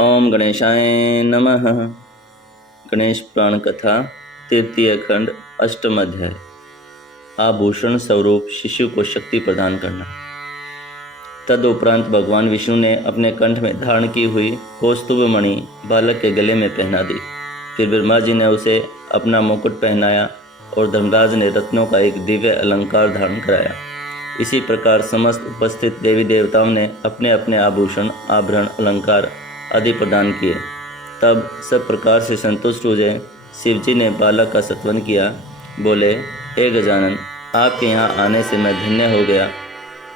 ओम गणेशाय नमः। गणेश पुराण कथा तृतीय खंड अष्टम अध्याय। आभूषण स्वरूप शिशु को शक्ति प्रदान करना। तदुपरांत भगवान विष्णु ने अपने कंठ में धारण की हुई कौस्तुभ मणि बालक के गले में पहना दी। फिर ब्रह्मा जी ने उसे अपना मुकुट पहनाया और धर्मराज ने रत्नों का एक दिव्य अलंकार धारण कराया। इसी प्रकार समस्त उपस्थित देवी देवताओं ने अपने अपने आभूषण, आभरण, अलंकार आदि प्रदान किए। तब सब प्रकार से संतुष्ट हुए शिवजी ने बालक का सत्वन किया। बोले, हे गजानन, आपके यहाँ आने से मैं धन्य हो गया।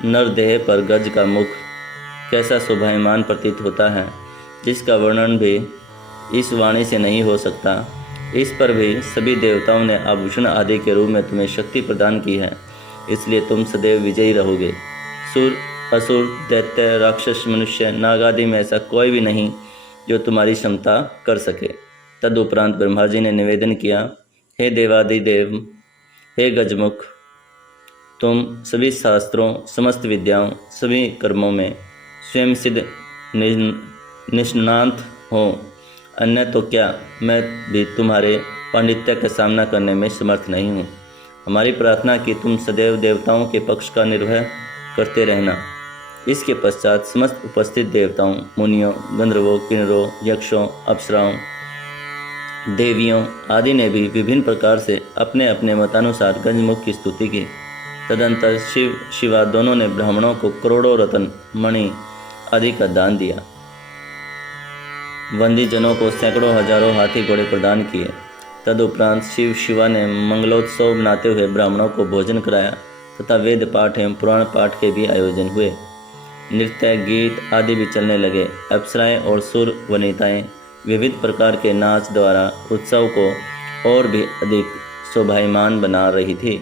नरदेह पर गज का मुख कैसा शोभायमान प्रतीत होता है, जिसका वर्णन भी इस वाणी से नहीं हो सकता। इस पर भी सभी देवताओं ने आभूषण आदि के रूप में तुम्हें शक्ति प्रदान की है, इसलिए तुम सदैव विजयी रहोगे। सुर, असुर, दैत्य, राक्षस, मनुष्य, नाग आदि में ऐसा कोई भी नहीं जो तुम्हारी क्षमता कर सके। तदुपरांत ब्रह्मा जी ने निवेदन किया, हे देवादिदेव, हे गजमुख, तुम सभी शास्त्रों, समस्त विद्याओं, सभी कर्मों में स्वयं सिद्ध निष्णात हो। अन्य तो क्या, मैं भी तुम्हारे पांडित्य का सामना करने में समर्थ नहीं हूँ। हमारी प्रार्थना कि तुम सदैव देवताओं के पक्ष का निर्वह करते रहना। इसके पश्चात समस्त उपस्थित देवताओं, मुनियों, गंधर्वों, किन्नरों, यक्षों, अप्सराओं, देवियों आदि ने भी विभिन्न प्रकार से अपने अपने मतानुसार गजमुख की स्तुति की। तदंतर शिव, शिवा दोनों ने ब्राह्मणों को करोड़ों रत्न, मणि आदि का दान दिया। वंदी जनों को सैकड़ों हजारों हाथी घोड़े प्रदान किए। तदुपरांत शिव, शिवा ने मंगलोत्सव मनाते हुए ब्राह्मणों को भोजन कराया तथा वेद पाठ एवं पुराण पाठ के भी आयोजन हुए। नृत्य, गीत आदि भी चलने लगे। अप्सराएं और सुर वनिताएं विविध प्रकार के नाच द्वारा उत्सव को और भी अधिक शोभायमान बना रही थी।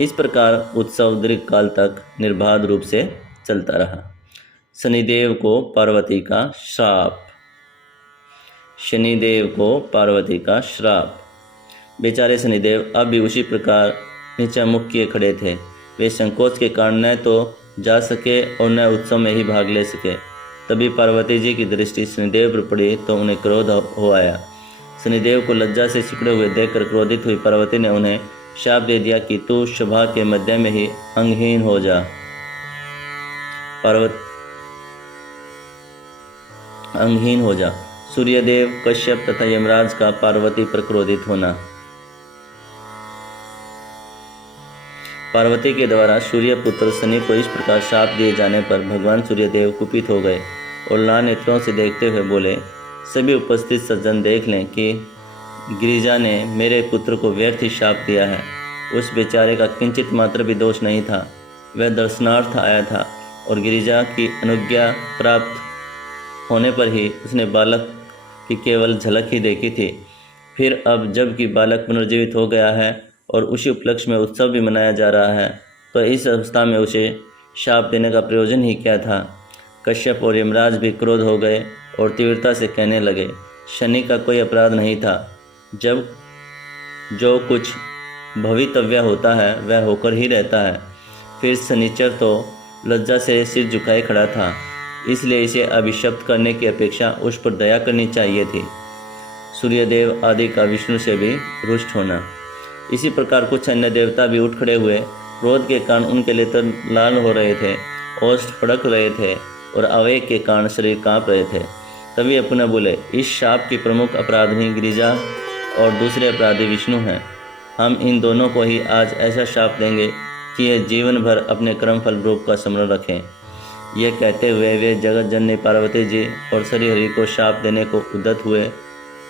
इस प्रकार उत्सव दीर्घ काल तक निर्बाध रूप से चलता रहा। शनिदेव को पार्वती का श्राप। शनिदेव को पार्वती का श्राप। बेचारे शनिदेव अब भी उसी प्रकार नीचा मुख किए खड़े थे। वे संकोच के कारण न तो जा सके और न उत्सव में ही भाग ले सके। तभी पार्वती जी की दृष्टि शनिदेव पर पड़ी तो उन्हें क्रोध हो आया। शनिदेव को लज्जा से सिकुड़े हुए देखकर क्रोधित हुई पार्वती ने उन्हें शाप दे दिया कि तू सभा के मध्य में ही अंगहीन हो जा। अंगहीन हो जा। सूर्यदेव, कश्यप तथा यमराज का पार्वती पर क्रोधित होना। पार्वती के द्वारा सूर्य पुत्र शनि को इस प्रकार शाप दिए जाने पर भगवान सूर्यदेव कुपित हो गए और लाल नेत्रों से देखते हुए बोले, सभी उपस्थित सज्जन देख लें कि गिरिजा ने मेरे पुत्र को व्यर्थ ही शाप दिया है। उस बेचारे का किंचित मात्र भी दोष नहीं था। वह दर्शनार्थ आया था और गिरिजा की अनुज्ञा प्राप्त होने पर ही उसने बालक की केवल झलक ही देखी थी। फिर अब जबकि बालक पुनर्जीवित हो गया है और उसी उपलक्ष्य में उत्सव भी मनाया जा रहा है, तो इस अवस्था में उसे शाप देने का प्रयोजन ही क्या था। कश्यप और यमराज भी क्रोध हो गए और तीव्रता से कहने लगे, शनि का कोई अपराध नहीं था। जब जो कुछ भवितव्य होता है वह होकर ही रहता है। फिर शनिचर तो लज्जा से सिर झुकाए खड़ा था, इसलिए इसे अभिशप्त करने की अपेक्षा उस पर दया करनी चाहिए थी। सूर्यदेव आदि का विष्णु से भी रुष्ट होना। इसी प्रकार कुछ अन्य देवता भी उठ खड़े हुए। क्रोध के कारण उनके नेत्र लाल हो रहे थे, ओष्ठ फड़क रहे थे और आवेग के कारण शरीर कांप रहे थे। तभी अपने बोले, इस शाप की प्रमुख अपराधी गिरिजा और दूसरे अपराधी विष्णु हैं। हम इन दोनों को ही आज ऐसा शाप देंगे कि ये जीवन भर अपने कर्म फल रूप का स्मरण रखें। यह कहते हुए वे जगत जननी पार्वती जी और श्रीहरि को शाप देने को उद्यत हुए।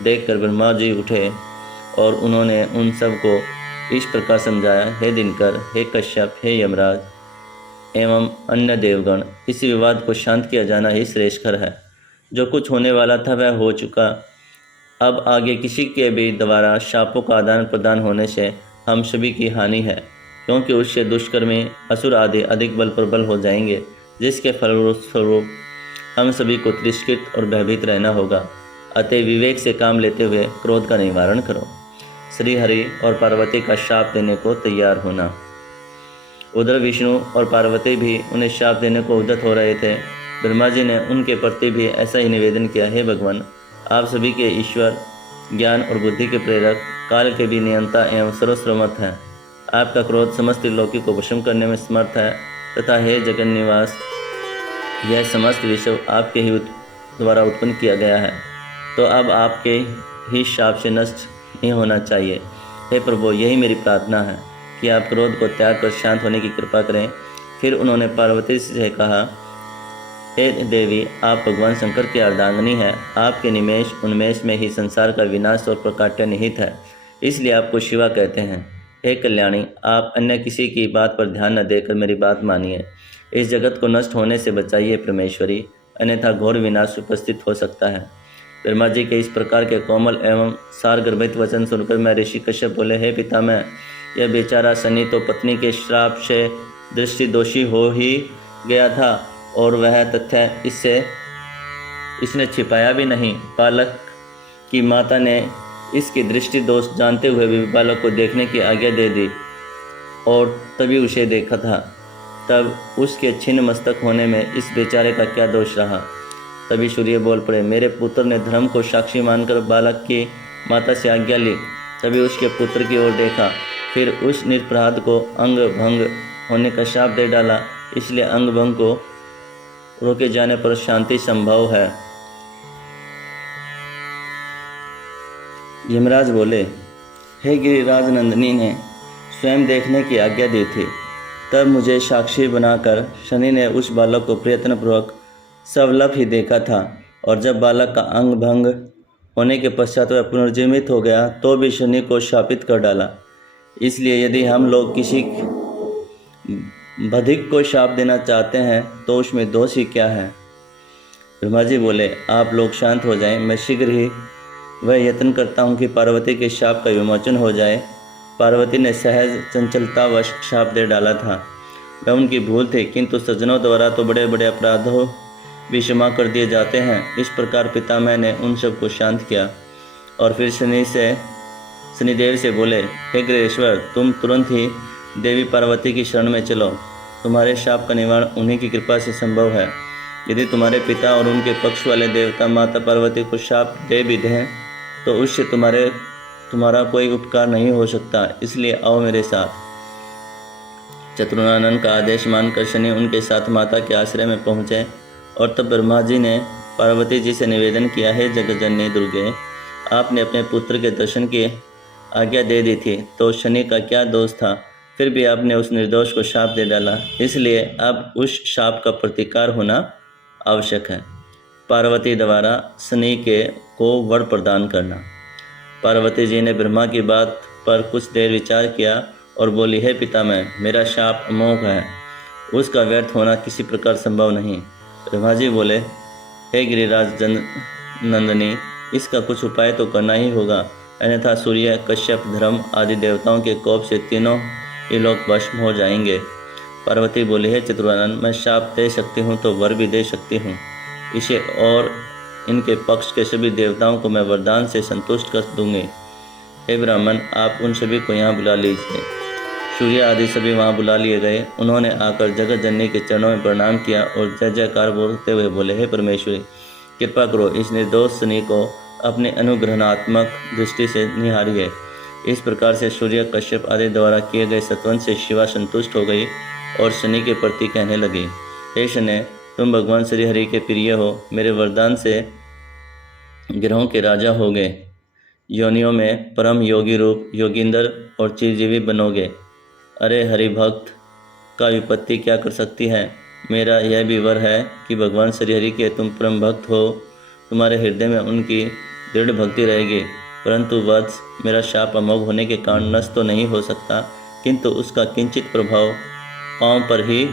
देखकर ब्रह्मा जी उठे और उन्होंने उन सब को इस प्रकार समझाया, हे दिनकर, हे कश्यप, हे यमराज एवं अन्य देवगण, इस विवाद को शांत किया जाना ही श्रेष्ठकर है। जो कुछ होने वाला था वह हो चुका। अब आगे किसी के भी द्वारा शापों का आदान प्रदान होने से हम सभी की हानि है, क्योंकि उससे दुष्कर्मी, असुर आदि अधिक बल प्रबल हो जाएंगे, जिसके फलस्वरूप हम सभी को तिरस्कृत और भयभीत रहना होगा। अतः विवेक से काम लेते हुए क्रोध का निवारण करो। श्री हरि और पार्वती का शाप देने को तैयार होना। उधर विष्णु और पार्वती भी उन्हें शाप देने को उद्यत हो रहे थे। ब्रह्मा जी ने उनके प्रति भी ऐसा ही निवेदन किया, हे भगवान, आप सभी के ईश्वर, ज्ञान और बुद्धि के प्रेरक, काल के भी नियंता एवं सर्वश्रमत हैं। आपका क्रोध समस्त त्रिलोकी को वशम करने में समर्थ है तथा हे जगन निवास, यह समस्त विश्व आपके ही द्वारा उत्पन्न किया गया है, तो अब आपके ही शाप से नष्ट नहीं होना चाहिए। हे प्रभु, यही मेरी प्रार्थना है कि आप क्रोध को त्याग कर शांत होने की कृपा करें। फिर उन्होंने पार्वती से कहा, हे देवी, आप भगवान शंकर की अर्धांगिनी हैं। आपके निमेष उन्मेष में ही संसार का विनाश और प्रकाट्य निहित है, इसलिए आपको शिवा कहते हैं। हे कल्याणी, आप अन्य किसी की बात पर ध्यान न देकर मेरी बात मानिए। इस जगत को नष्ट होने से बचाइए परमेश्वरी, अन्यथा घोर विनाश उपस्थित हो सकता है। ब्रह्मा जी के इस प्रकार के कोमल एवं सारगर्भित वचन सुनकर मैं ऋषि कश्यप बोले, हे पितामह, यह बेचारा शनि तो पत्नी के श्राप से दृष्टि दोषी हो ही गया था और वह तथ्य इसने छिपाया भी नहीं। बालक की माता ने इसकी दृष्टि दोष जानते हुए भी बालक को देखने की आज्ञा दे दी और तभी उसे देखा था। तब उसके छिन्न मस्तक होने में इस बेचारे का क्या दोष रहा। तभी सूर्य बोल पड़े, मेरे पुत्र ने धर्म को साक्षी मानकर बालक की माता से आज्ञा ली। तभी उसके पुत्र की ओर देखा, फिर उस निरपराध को अंग भंग होने का शाप दे डाला। इसलिए अंग भंग को रोके जाने पर शांति संभव है। यमराज बोले, हे गिरिराज नंदिनी ने स्वयं देखने की आज्ञा दी थी, तब मुझे साक्षी बनाकर शनि ने उस बालक को प्रयत्नपूर्वक सवलभ ही देखा था, और जब बालक का अंग भंग होने के पश्चात वह पुनर्जीवित हो गया तो भी शनि को शापित कर डाला। इसलिए यदि हम लोग किसी बधिक को शाप देना चाहते हैं तो उसमें दोष ही क्या है। ब्रह्मा जी बोले, आप लोग शांत हो जाएं, मैं शीघ्र ही वह यत्न करता हूँ कि पार्वती के शाप का विमोचन हो जाए। पार्वती ने सहज चंचलतावश शाप दे डाला था, वह उनकी भूल थी, किंतु सज्जनों द्वारा तो बड़े बड़े अपराधों भी क्षमा कर दिए जाते हैं। इस प्रकार पितामह ने उन सबको शांत किया और फिर शनिदेव से बोले, हे ग्रहेश्वर, तुम तुरंत ही देवी पार्वती की शरण में चलो। तुम्हारे शाप का निवारण उन्हीं की कृपा से संभव है। यदि तुम्हारे पिता और उनके पक्ष वाले देवता माता पार्वती को शाप दे भी दें तो उससे तुम्हारा कोई उपकार नहीं हो सकता, इसलिए आओ मेरे साथ। चतुरानन का आदेश मानकर शनि उनके साथ माता के आश्रय में पहुँचे और तब ब्रह्मा जी ने पार्वती जी से निवेदन किया, हे जगज्जननी दुर्गे, आपने अपने पुत्र के दर्शन की आज्ञा दे दी थी, तो शनि का क्या दोष था, फिर भी आपने उस निर्दोष को शाप दे डाला, इसलिए अब उस शाप का प्रतिकार होना आवश्यक है। पार्वती द्वारा शनि को वर प्रदान करना। पार्वती जी ने ब्रह्मा की बात पर कुछ देर विचार किया और बोली, हे पितामह, मेरा शाप अमोघ है, उसका व्यर्थ होना किसी प्रकार संभव नहीं। ब्रह्मा जी बोले, हे गिरिराज नंदिनी, इसका कुछ उपाय तो करना ही होगा, अन्यथा सूर्य, कश्यप, धर्म आदि देवताओं के कोप से तीनों ये लोग भस्म हो जाएंगे। पार्वती बोली, हे चतुरानन, मैं शाप दे सकती हूँ तो वर भी दे सकती हूँ। इसे और इनके पक्ष के सभी देवताओं को मैं वरदान से संतुष्ट कर दूंगी। हे ब्राह्मण, आप उन सभी को यहाँ बुला लीजिए। सूर्य आदि सभी वहाँ बुला लिए गए। उन्होंने आकर जगत जननी के चरणों में प्रणाम किया और जय जयकार बोलते हुए बोले, हे परमेश्वरी, कृपा करो, इस निर्दोष शनि को अपने अनुग्रहणात्मक दृष्टि से निहारिए। इस प्रकार से सूर्य, कश्यप आदि द्वारा किए गए सत्वंत से शिवा संतुष्ट हो गई और शनि के प्रति कहने लगी, हे शनि, तुम भगवान श्री हरि के प्रिय हो, मेरे वरदान से ग्रहों के राजा होगे, योनियों में परम योगी रूप योगिंदर और चिरजीवी बनोगे। अरे हरि भक्त का विपत्ति क्या कर सकती है। मेरा यह भी वर है कि भगवान श्री हरि के तुम परम भक्त हो, तुम्हारे हृदय में उनकी दृढ़ भक्ति रहेगी। परंतु वत्स, मेरा शाप अमोघ होने के कारण नष्ट तो नहीं हो सकता, किंतु उसका किंचित प्रभाव पांव पर ही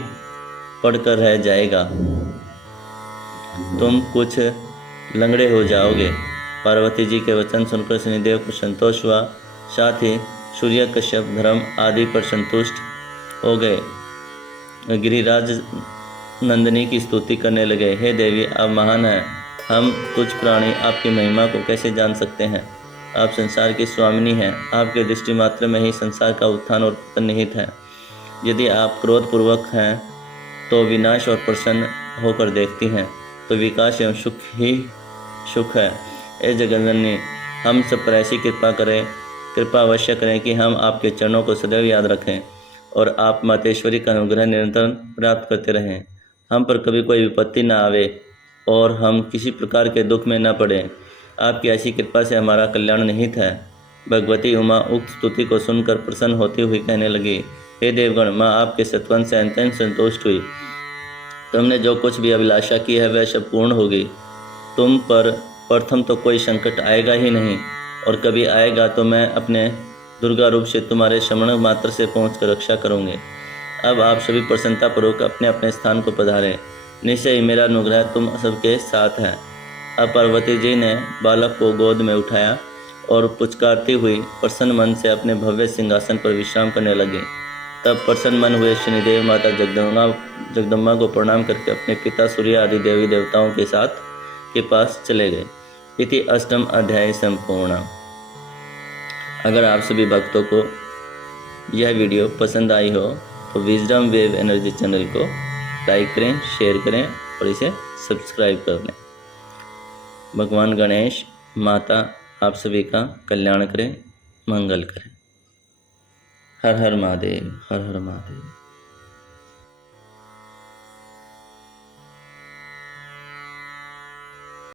पड़कर रह जाएगा, तुम कुछ लंगड़े हो जाओगे। पार्वती जी के वचन सुनकर शनिदेव को संतोष हुआ, साथ ही सूर्य, कश्यप, धर्म आदि पर संतुष्ट हो गए। गिरिराज नंदिनी की स्तुति करने लगे, हे देवी, आप महान हैं, हम कुछ प्राणी आपकी महिमा को कैसे जान सकते हैं। आप संसार की स्वामिनी हैं, आपके दृष्टि मात्र में ही संसार का उत्थान और पतन निहित है। यदि आप क्रोधपूर्वक हैं तो विनाश और प्रसन्न होकर देखती हैं तो विकास एवं सुख ही सुख है। हे जगन्जननी, हम सब पर ऐसी कृपा अवश्य करें कि हम आपके चरणों को सदैव याद रखें और आप मातेश्वरी का अनुग्रह निरंतर प्राप्त करते रहें। हम पर कभी कोई विपत्ति न आवे और हम किसी प्रकार के दुख में न पड़ें। आपकी ऐसी कृपा से हमारा कल्याण निहित है। भगवती उमा उक्त स्तुति को सुनकर प्रसन्न होती हुई कहने लगी, हे देवगण, माँ आपके सत्वन से अत्यंत संतुष्ट हुई। तुमने जो कुछ भी अभिलाषा की है वह सब पूर्ण होगी। तुम पर प्रथम तो कोई संकट आएगा ही नहीं, और कभी आएगा तो मैं अपने दुर्गा रूप से तुम्हारे शमण मात्र से पहुंचकर रक्षा करूंगी। अब आप सभी प्रसन्नतापूर्वक अपने अपने स्थान को पधारें। निश्चय ही मेरा अनुग्रह तुम सबके साथ है। अब पार्वती जी ने बालक को गोद में उठाया और पुचकारती हुई प्रसन्न मन से अपने भव्य सिंहासन पर विश्राम करने लगी। तब प्रसन्न मन हुए शनिदेव माता जगदम्बा को प्रणाम करके अपने पिता सूर्य आदि देवी देवताओं के साथ के पास चले गए। इति अष्टम अध्याय संपूर्ण। अगर आप सभी भक्तों को यह वीडियो पसंद आई हो तो विजडम वेव एनर्जी चैनल को लाइक करें, शेयर करें और इसे सब्सक्राइब कर लें। भगवान गणेश माता आप सभी का कल्याण करें, मंगल करें। हर हर महादेव, हर हर महादेव।